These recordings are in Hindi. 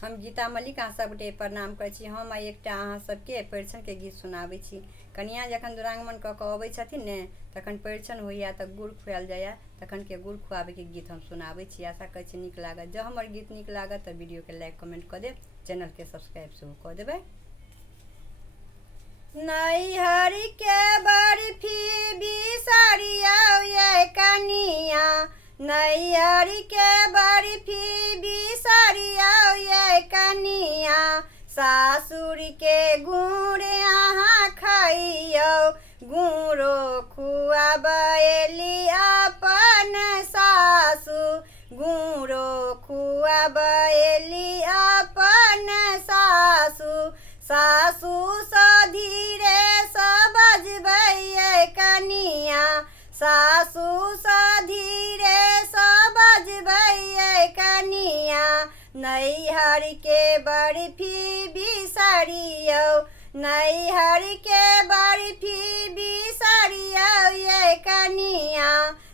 हम गीता मलिक अहाँ सबके प्रणाम करै छी। हम एकटा अहाँ सबके परिछन के गीत सुनाबै छी। कनिया जखन दुरागमन कऽ कऽ अबै छथिन ने तखन परिछन होइया तऽ गुड़ खुआएल जाइया, तखन के गुड़ खुआबे के गीत हम सुनाबै छी। आशा करै छी नीक लागत। जँ हमर गीत नीक लागत तऽ वीडियो के लाइक कमेंट कऽ देब, चैनल के सब्सक्राइब सेहो कऽ देबै। नैहर के बर्फी बिसरिया ये कनिया, नैहर के बर्फी बिसरिया ये कनिया, सासुर के गुड़ अहाँ खइयौ, गुड़ो खुआबैली अपन सासु, गुड़ो खुआबैली अपन सासु, सासु सँ धीरे सँ बजबै कनिया, सासु सँ धीरे सँ बजबै कनिया, नैहर के बर्फी बिसरियौ, नैहर के बर्फी बिसरियौ ये कनिया,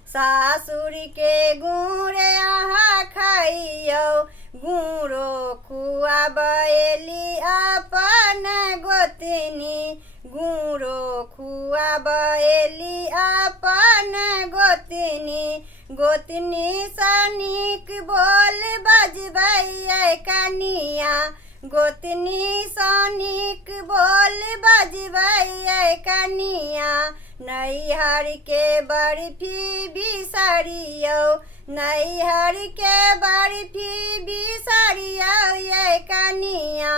सासुर के गुड़ अहाँ खइयौ, गुड़ो खुआबैली अपन गोतनी, गुड़ो खुआबैली अपन गोतनी, गोतनी सँ नीक बोल बजबै कनिया, गोतनी सँ नीक बोल बजबै कनिया, नैहर के बर्फी बिसरियौ, नैहर के बर्फी बिसरियौ ये कनिया,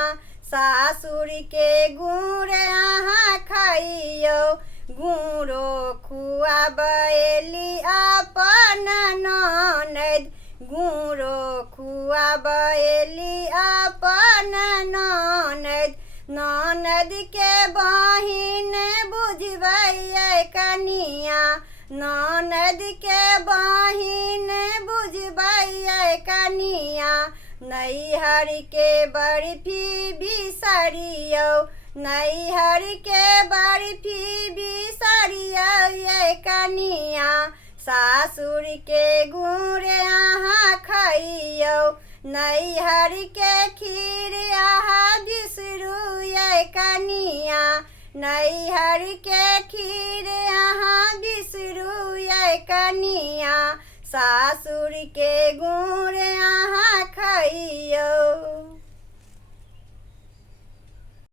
सासुर के गुड़ अहाँ खइयौ, गुड़ो खुआबैली अपन ननद, गुड़ो खुआबैली अपन ननद, ननद के बहिन बुझबै कनिया, ननद के बहिन बुझबै कनिया, नैहर के बर्फी बिसरियौ, नैहर के बर्फी बिसरियौ ये कनिया, सासुर के गुड़ अहाँ खइयौ, नैहर के खीर अहाँ बिसरू ये कनिया, नैहर के खीर अहाँ बिसरू ये कनिया, सासुर के गुड़ अहाँ खइयौ।